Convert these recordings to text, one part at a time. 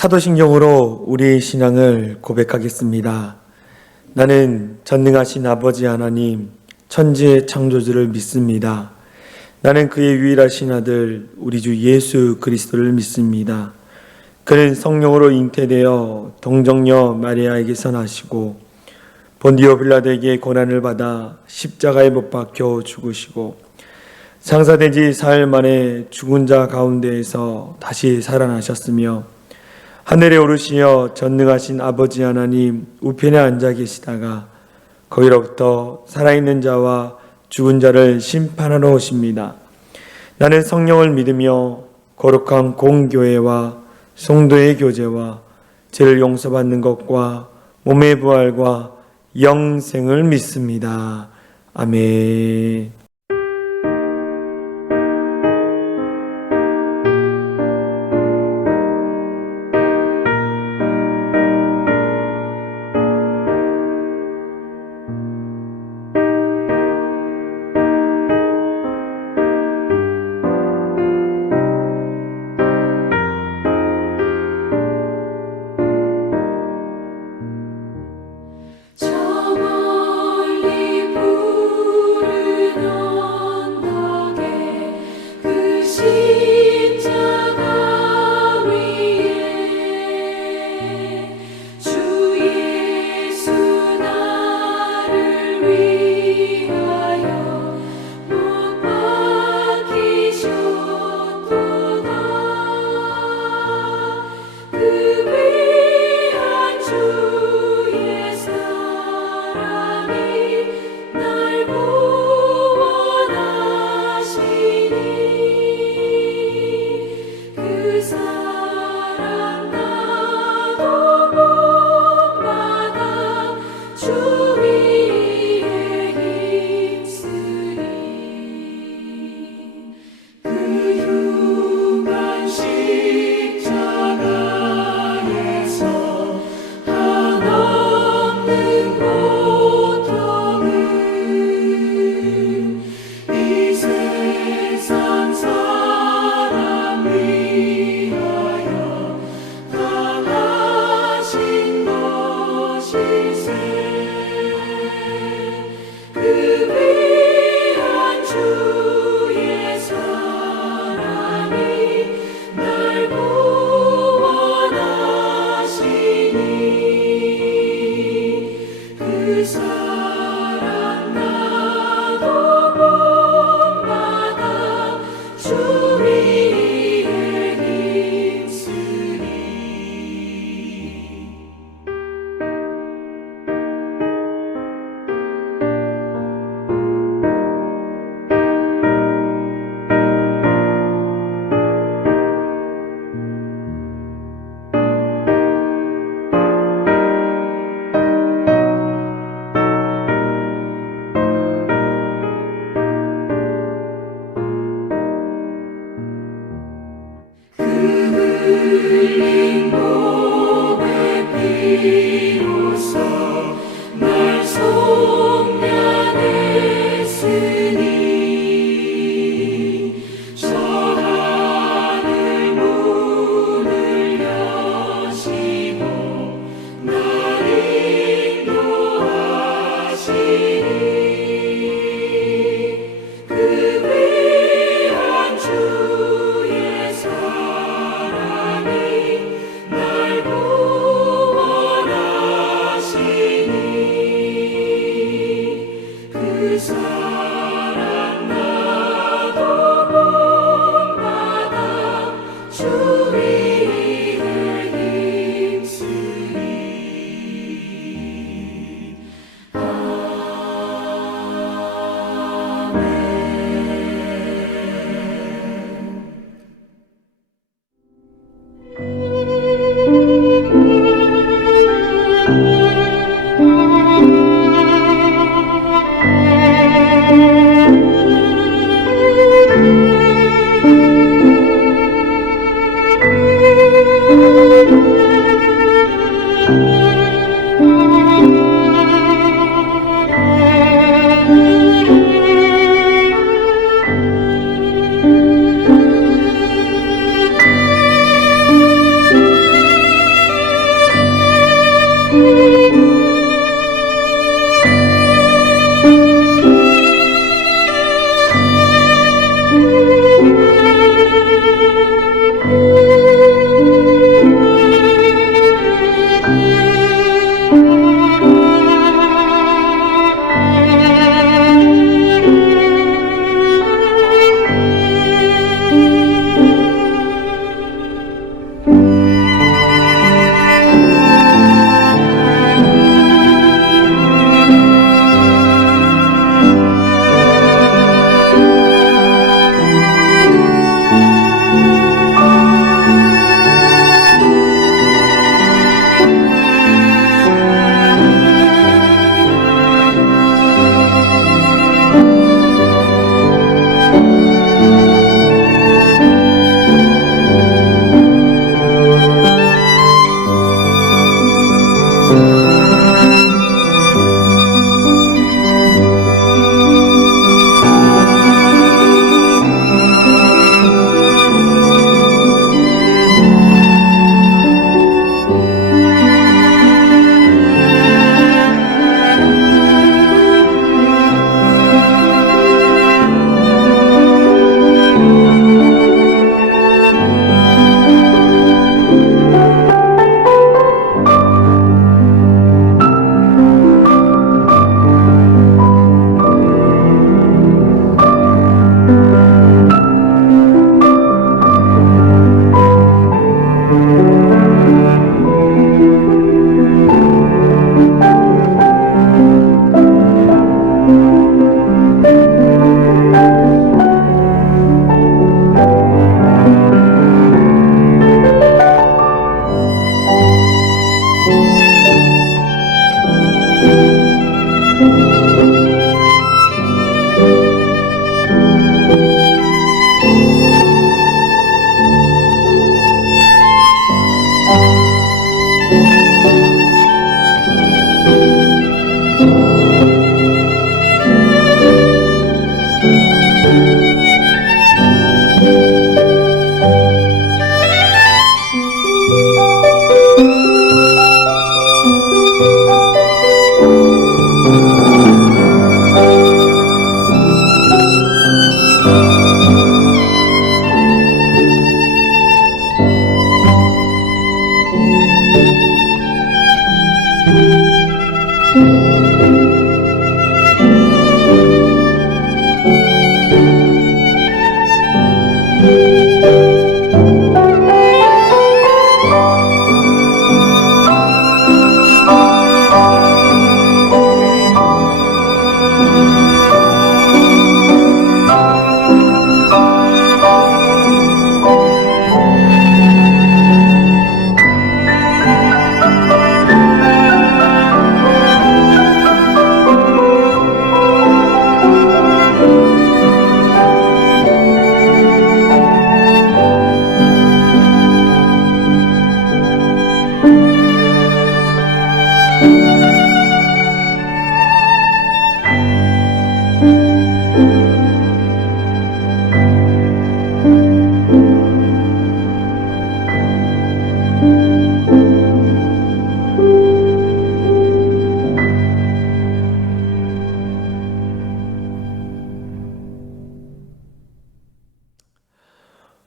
사도신경으로 우리의 신앙을 고백하겠습니다. 나는 전능하신 아버지 하나님, 천지의 창조주를 믿습니다. 나는 그의 유일하신 아들, 우리 주 예수 그리스도를 믿습니다. 그는 성령으로 잉태되어 동정녀 마리아에게서 나시고 본디오 빌라도에게 고난을 받아 십자가에 못 박혀 죽으시고 장사된 지 사흘 만에 죽은 자 가운데에서 다시 살아나셨으며 하늘에 오르시어 전능하신 아버지 하나님 우편에 앉아 계시다가 거기로부터 살아있는 자와 죽은 자를 심판하러 오십니다. 나는 성령을 믿으며 거룩한 공교회와 성도의 교제와 죄를 용서받는 것과 몸의 부활과 영생을 믿습니다. 아멘.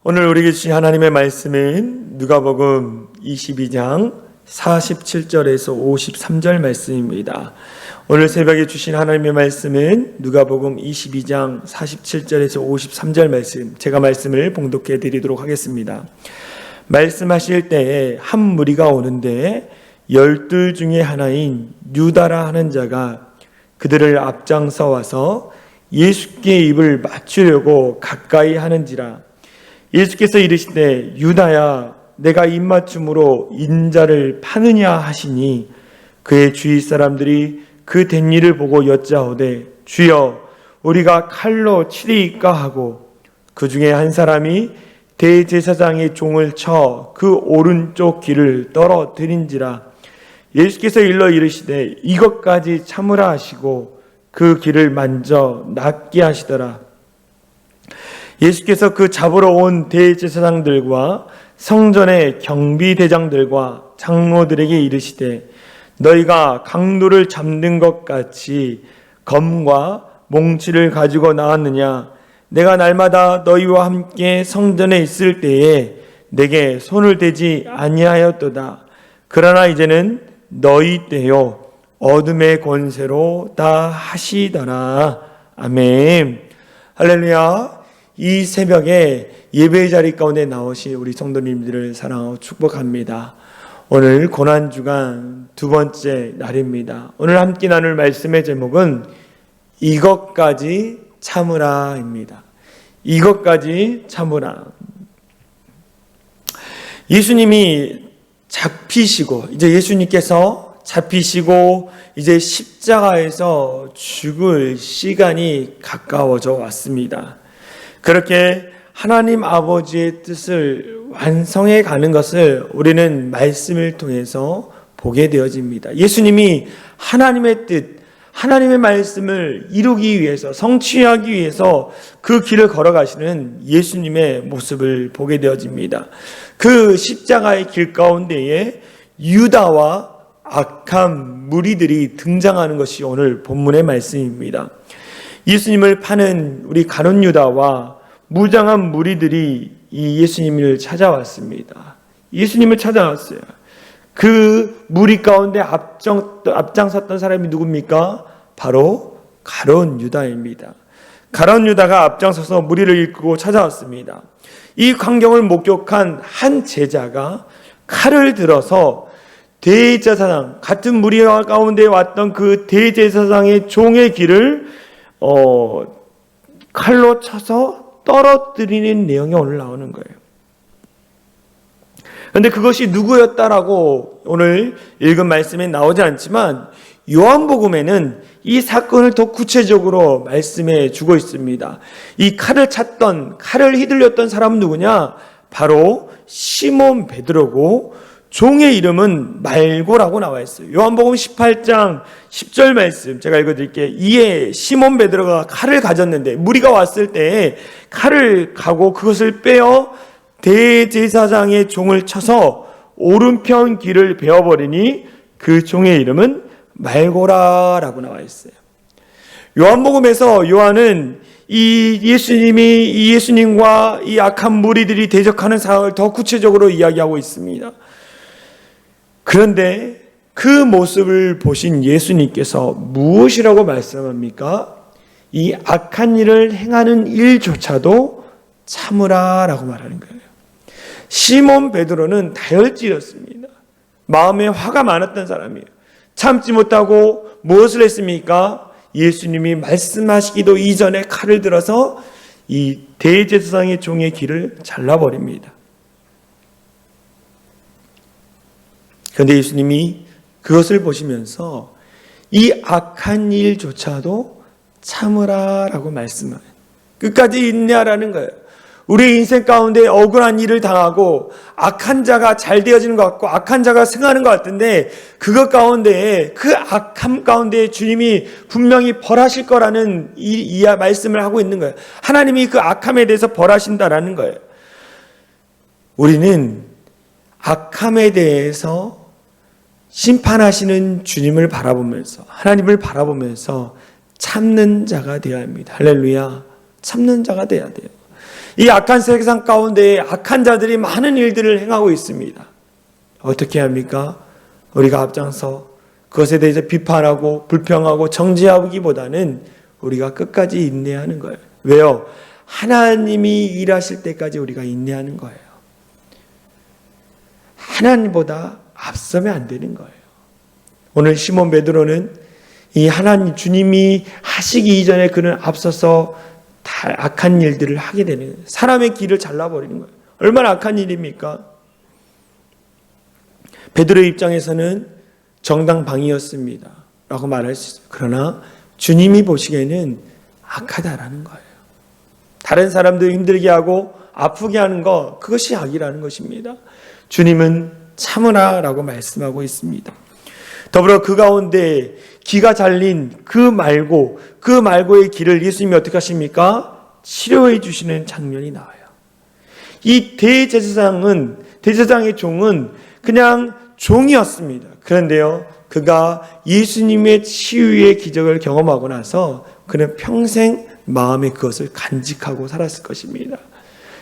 오늘 우리에게 주신 하나님의 말씀은 누가복음 22장 47절에서 53절 말씀입니다. 오늘 새벽에 주신 하나님의 말씀은 누가복음 22장 47절에서 53절 말씀, 제가 말씀을 봉독해 드리도록 하겠습니다. 말씀하실 때에 한 무리가 오는데 12 중에 하나인 유다라 하는 자가 그들을 앞장서 와서 예수께 입을 맞추려고 가까이 하는지라. 예수께서 이르시되 유다야 내가 입맞춤으로 인자를 파느냐 하시니 그의 주위 사람들이 그 된 일을 보고 여짜오되 주여 우리가 칼로 치리이까 하고 그 중에 한 사람이 대제사장의 종을 쳐 그 오른쪽 귀를 떨어뜨린지라. 예수께서 일러 이르시되 이것까지 참으라 하시고 그 귀를 만져 낫게 하시더라. 예수께서 그 잡으러 온 대제사장들과 성전의 경비대장들과 장로들에게 이르시되 너희가 강도를 잡는 것 같이 검과 몽치를 가지고 나왔느냐? 내가 날마다 너희와 함께 성전에 있을 때에 내게 손을 대지 아니하였도다. 그러나 이제는 너희 때요 어둠의 권세로 다 하시더라. 아멘. 할렐루야. 이 새벽에 예배의 자리 가운데 나오신 우리 성도님들을 사랑하고 축복합니다. 오늘 고난주간 두 번째 날입니다. 오늘 함께 나눌 말씀의 제목은 이것까지 참으라입니다. 이것까지 참으라. 예수님이 잡히시고 예수님께서 잡히시고 이제 십자가에서 죽을 시간이 가까워져 왔습니다. 그렇게 하나님 아버지의 뜻을 완성해 가는 것을 우리는 말씀을 통해서 보게 되어집니다. 예수님이 하나님의 뜻, 하나님의 말씀을 이루기 위해서, 성취하기 위해서 그 길을 걸어가시는 예수님의 모습을 보게 되어집니다. 그 십자가의 길 가운데에 유다와 악한 무리들이 등장하는 것이 오늘 본문의 말씀입니다. 예수님을 파는 우리 가룟 유다와 무장한 무리들이 이 예수님을 찾아왔습니다. 예수님을 찾아왔어요. 그 무리 가운데 앞장섰던 사람이 누굽니까? 바로 가룟 유다입니다. 가룟 유다가 앞장서서 무리를 이끌고 찾아왔습니다. 이 광경을 목격한 한 제자가 칼을 들어서 대제사장, 같은 무리 가운데 왔던 그 대제사장의 종의 귀를 칼로 쳐서 떨어뜨리는 내용이 오늘 나오는 거예요. 그런데 그것이 누구였다라고 오늘 읽은 말씀에 나오지 않지만 요한복음에는 이 사건을 더 구체적으로 말씀해 주고 있습니다. 이 칼을 찼던, 칼을 휘둘렸던 사람은 누구냐? 바로 시몬 베드로고 종의 이름은 말고라고 나와 있어요. 요한복음 18장 10절 말씀 제가 읽어드릴게요. 이에 시몬 베드로가 칼을 가졌는데 무리가 왔을 때 칼을 가고 그것을 빼어 대제사장의 종을 쳐서 오른편 귀를 베어버리니 그 종의 이름은 말고라라고 나와 있어요. 요한복음에서 요한은 이 예수님과 이 악한 무리들이 대적하는 상황을 더 구체적으로 이야기하고 있습니다. 그런데 그 모습을 보신 예수님께서 무엇이라고 말씀합니까? 이 악한 일을 행하는 일조차도 참으라라고 말하는 거예요. 시몬 베드로는 다혈질이었습니다. 마음에 화가 많았던 사람이에요. 참지 못하고 무엇을 했습니까? 예수님이 말씀하시기도 이전에 칼을 들어서 이 대제사장의 종의 귀를 잘라버립니다. 그런데 예수님이 그것을 보시면서 이 악한 일조차도 참으라라고 말씀해요. 끝까지 인내하라는 거예요. 우리 인생 가운데 억울한 일을 당하고 악한 자가 잘 되어지는 것 같고 악한 자가 승하는 것 같은데 그것 가운데 그 악함 가운데 주님이 분명히 벌하실 거라는 이 말씀을 하고 있는 거예요. 하나님이 그 악함에 대해서 벌하신다라는 거예요. 우리는 악함에 대해서 심판하시는 주님을 바라보면서 하나님을 바라보면서 참는 자가 되어야 합니다. 할렐루야. 참는 자가 되어야 돼요. 이 악한 세상 가운데 악한 자들이 많은 일들을 행하고 있습니다. 어떻게 합니까? 우리가 앞장서 그것에 대해서 비판하고 불평하고 정죄하기보다는 우리가 끝까지 인내하는 거예요. 왜요? 하나님이 일하실 때까지 우리가 인내하는 거예요. 하나님보다 앞서면 안 되는 거예요. 오늘 시몬 베드로는 이 하나님 주님이 하시기 이전에 그는 앞서서 다 악한 일들을 하게 되는 거예요. 사람의 길을 잘라버리는 거예요. 얼마나 악한 일입니까? 베드로의 입장에서는 정당방위였습니다 라고 말할 수 있어요. 그러나 주님이 보시기에는 악하다라는 거예요. 다른 사람들 힘들게 하고 아프게 하는 것, 그것이 악이라는 것입니다. 주님은 참으라 라고 말씀하고 있습니다. 더불어 그 가운데 기가 잘린 그 말고의 길을 예수님이 어떻게 하십니까? 치료해 주시는 장면이 나와요. 이 대제사장의 종은 그냥 종이었습니다. 그런데요, 그가 예수님의 치유의 기적을 경험하고 나서 그는 평생 마음에 그것을 간직하고 살았을 것입니다.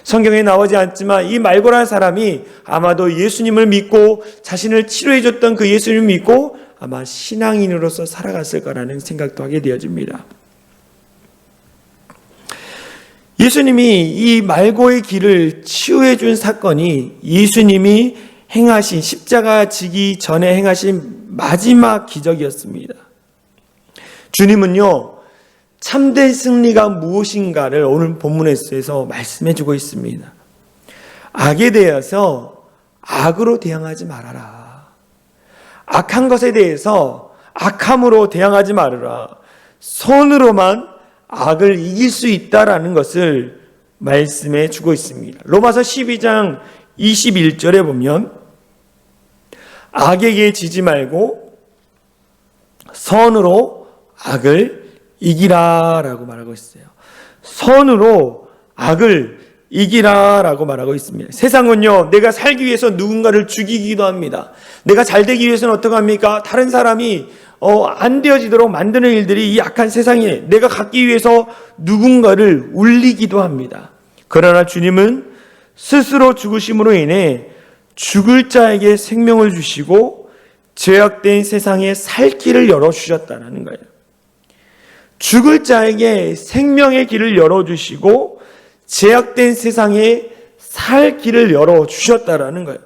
성경에 나오지 않지만 이 말고라는 사람이 아마도 예수님을 믿고 자신을 치료해 줬던 그 예수님을 믿고 아마 신앙인으로서 살아갔을 거라는 생각도 하게 되어집니다. 예수님이 이 말고의 길을 치유해 준 사건이 예수님이 행하신 십자가 지기 전에 행하신 마지막 기적이었습니다. 주님은요, 참된 승리가 무엇인가를 오늘 본문에서 말씀해 주고 있습니다. 악에 대해서 악으로 대항하지 말아라. 악한 것에 대해서 악함으로 대항하지 말아라. 선으로만 악을 이길 수 있다라는 것을 말씀해 주고 있습니다. 로마서 12장 21절에 보면 악에게 지지 말고 선으로 악을 이기라 라고 말하고 있어요. 선으로 악을 이기라 라고 말하고 있습니다. 세상은요, 내가 살기 위해서 누군가를 죽이기도 합니다. 내가 잘 되기 위해서는 어떻게 합니까? 다른 사람이 안 되어지도록 만드는 일들이 이 악한 세상에 내가 갖기 위해서 누군가를 울리기도 합니다. 그러나 주님은 스스로 죽으심으로 인해 죽을 자에게 생명을 주시고 죄악된 세상에 살 길을 열어주셨다는 거예요. 죽을 자에게 생명의 길을 열어주시고 죄악된 세상에 살 길을 열어주셨다는 거예요.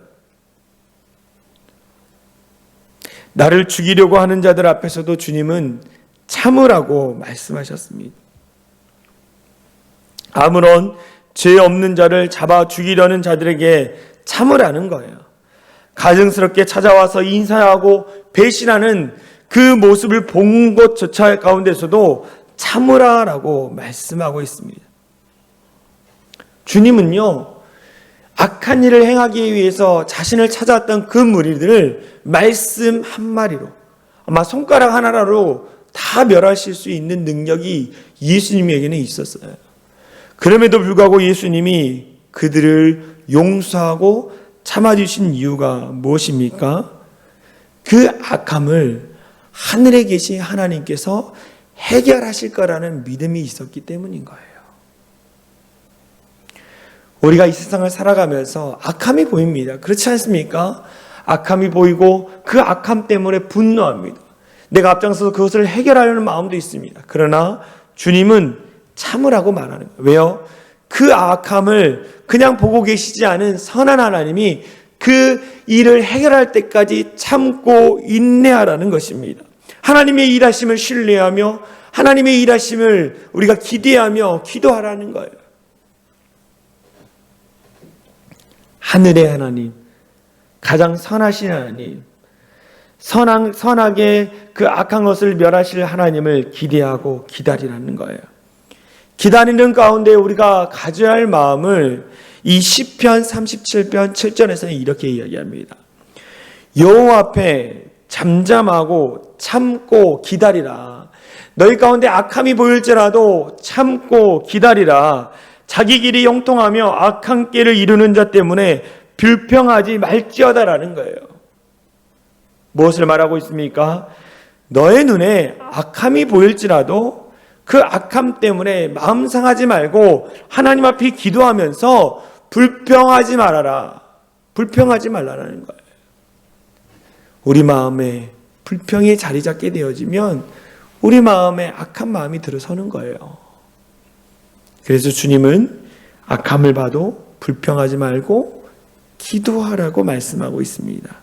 나를 죽이려고 하는 자들 앞에서도 주님은 참으라고 말씀하셨습니다. 아무런 죄 없는 자를 잡아 죽이려는 자들에게 참으라는 거예요. 가증스럽게 찾아와서 인사하고 배신하는 그 모습을 본 것조차 가운데서도 참으라라고 말씀하고 있습니다. 주님은요, 악한 일을 행하기 위해서 자신을 찾아왔던 그 무리들을 말씀 한마디로, 아마 손가락 하나로 다 멸하실 수 있는 능력이 예수님에게는 있었어요. 그럼에도 불구하고 예수님이 그들을 용서하고 참아주신 이유가 무엇입니까? 그 악함을 하늘에 계신 하나님께서 해결하실 거라는 믿음이 있었기 때문인 거예요. 우리가 이 세상을 살아가면서 악함이 보입니다. 그렇지 않습니까? 악함이 보이고 그 악함 때문에 분노합니다. 내가 앞장서서 그것을 해결하려는 마음도 있습니다. 그러나 주님은 참으라고 말하는 거예요. 왜요? 그 악함을 그냥 보고 계시지 않은 선한 하나님이 그 일을 해결할 때까지 참고 인내하라는 것입니다. 하나님의 일하심을 신뢰하며 하나님의 일하심을 우리가 기대하며 기도하라는 거예요. 하늘의 하나님, 가장 선하신 하나님, 선하게 그 악한 것을 멸하실 하나님을 기대하고 기다리라는 거예요. 기다리는 가운데 우리가 가져야 할 마음을 이 시편 37편 7절에서는 이렇게 이야기합니다. 여호와 앞에 잠잠하고 참고 기다리라. 너희 가운데 악함이 보일지라도 참고 기다리라. 자기 길이 형통하며 악한 길을 이루는 자 때문에 불평하지 말지어다라는 거예요. 무엇을 말하고 있습니까? 너의 눈에 악함이 보일지라도 그 악함 때문에 마음 상하지 말고 하나님 앞에 기도하면서 불평하지 말아라. 불평하지 말라는 거예요. 우리 마음에 불평이 자리 잡게 되어지면 우리 마음에 악한 마음이 들어서는 거예요. 그래서 주님은 악함을 봐도 불평하지 말고 기도하라고 말씀하고 있습니다.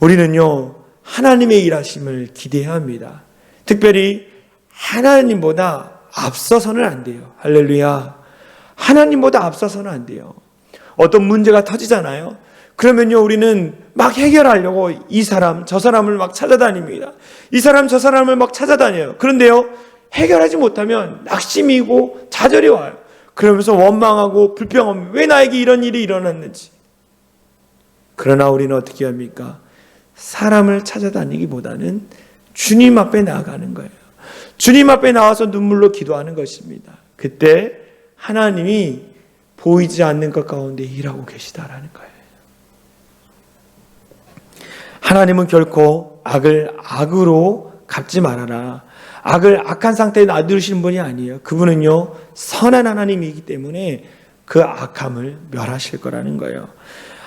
우리는요, 하나님의 일하심을 기대해야 합니다. 특별히 하나님보다 앞서서는 안 돼요. 할렐루야. 하나님보다 앞서서는 안 돼요. 어떤 문제가 터지잖아요. 그러면요, 우리는 막 해결하려고 이 사람, 저 사람을 막 찾아다닙니다. 이 사람, 저 사람을 막 찾아다녀요. 그런데요, 해결하지 못하면 낙심이고 좌절이 와요. 그러면서 원망하고 불평하면 왜 나에게 이런 일이 일어났는지. 그러나 우리는 어떻게 합니까? 사람을 찾아다니기보다는 주님 앞에 나아가는 거예요. 주님 앞에 나와서 눈물로 기도하는 것입니다. 그때 하나님이 보이지 않는 것 가운데 일하고 계시다라는 거예요. 하나님은 결코 악을 악으로 갚지 말아라. 악을 악한 상태에 놔두시는 분이 아니에요. 그분은요, 선한 하나님이기 때문에 그 악함을 멸하실 거라는 거예요.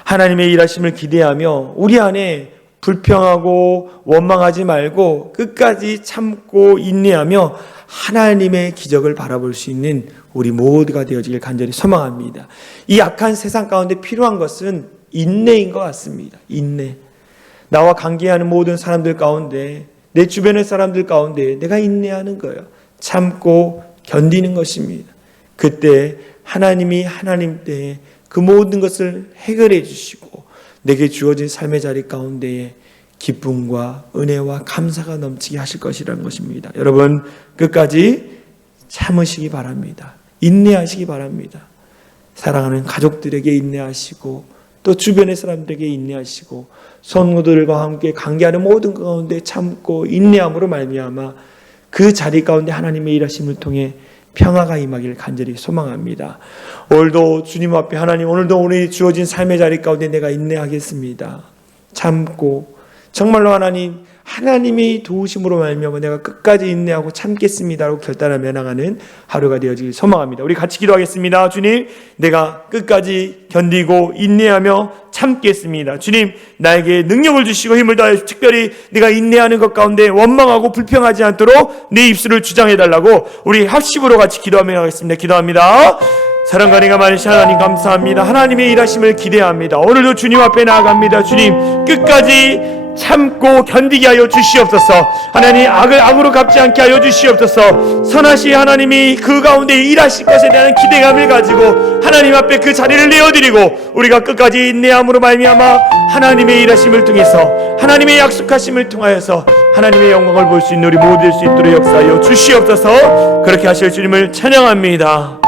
하나님의 일하심을 기대하며 우리 안에 불평하고 원망하지 말고 끝까지 참고 인내하며 하나님의 기적을 바라볼 수 있는 우리 모두가 되어지길 간절히 소망합니다. 이 악한 세상 가운데 필요한 것은 인내인 것 같습니다. 인내. 나와 관계하는 모든 사람들 가운데, 내 주변의 사람들 가운데 내가 인내하는 거예요. 참고 견디는 것입니다. 그때 하나님이 하나님 때에 그 모든 것을 해결해 주시고 내게 주어진 삶의 자리 가운데에 기쁨과 은혜와 감사가 넘치게 하실 것이라는 것입니다. 여러분, 끝까지 참으시기 바랍니다. 인내하시기 바랍니다. 사랑하는 가족들에게 인내하시고 또 주변의 사람들에게 인내하시고 성도들과 함께 관계하는 모든 가운데 참고 인내함으로 말미암아 그 자리 가운데 하나님의 일하심을 통해 평화가 임하기를 간절히 소망합니다. 오늘도 주님 앞에 하나님, 오늘도 우리 주어진 삶의 자리 가운데 내가 인내하겠습니다. 참고 정말로 하나님이 도우심으로 말미암아 내가 끝까지 인내하고 참겠습니다라고 결단하며 나가는 하루가 되어지길 소망합니다. 우리 같이 기도하겠습니다. 주님, 내가 끝까지 견디고 인내하며 참겠습니다. 주님, 나에게 능력을 주시고 힘을 다해 특별히 내가 인내하는 것 가운데 원망하고 불평하지 않도록 내 입술을 주장해달라고 우리 합심으로 같이 기도하며 나가겠습니다. 기도합니다. 사랑과 은혜가 많으신 하나님 감사합니다. 하나님의 일하심을 기대합니다. 오늘도 주님 앞에 나아갑니다. 주님, 끝까지 참고 견디게 하여 주시옵소서. 하나님, 악을 악으로 갚지 않게 하여 주시옵소서. 선하신 하나님이 그 가운데 일하실 것에 대한 기대감을 가지고 하나님 앞에 그 자리를 내어드리고 우리가 끝까지 인내함으로 말미암아 하나님의 일하심을 통해서 하나님의 약속하심을 통하여서 하나님의 영광을 볼 수 있는 우리 모두 될 수 있도록 역사하여 주시옵소서. 그렇게 하실 주님을 찬양합니다.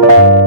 you.